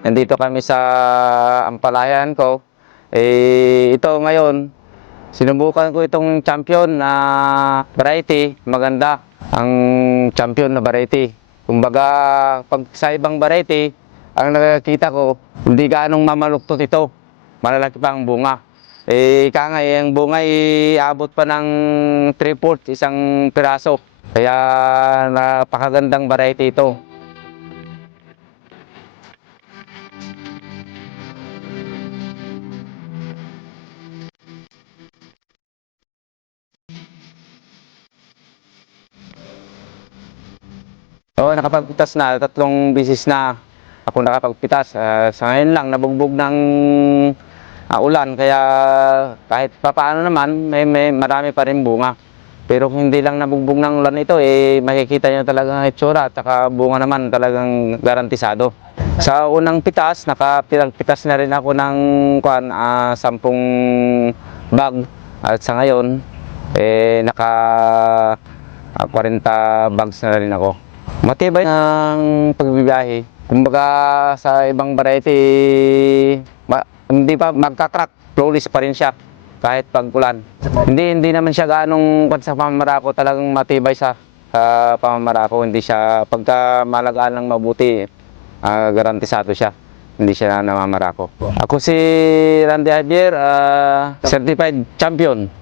nandito kami sa Ampalayan ko. Eh, ito ngayon, sinubukan ko itong champion na variety, maganda ang champion na variety. Kumbaga, pag sa ibang variety, ang nakakita ko, hindi ganong mamaluktot ito. Malalaki pa ang bunga. Eh, ika nga, eh, ang bunga ay abot pa ng 3-4, isang piraso. Kaya napakagandang variety ito. Oo, nakapagpitas na. Tatlong bisis na ako nakapagpitas. Ah, sa ngayon lang, nabugbog ng ah, ulan. Kaya kahit papaano naman, may, may marami pa rin bunga. Pero kung hindi lang nabugbog ng ulan ito, eh, makikita nyo talagang itsura at saka bunga naman talagang garantisado. Sa unang pitas, nakapitagpitas na rin ako ng kwan, ah, sampung bag. At sa ngayon, eh, naka ah, 40 bags na rin ako. Matibay ng pagbibiyahe. Kumbaga sa ibang variety, ma- hindi pa magka-crack, flawless pa rin siya kahit pag-ulan. Hindi hindi naman siya ganong sa pamamarako, talagang matibay sa sa pamamarako. Hindi siya pagka malagaan ng mabuti, ah, garantisado siya. Hindi siya namamarako. Ako si Randy Javier, ah, certified champion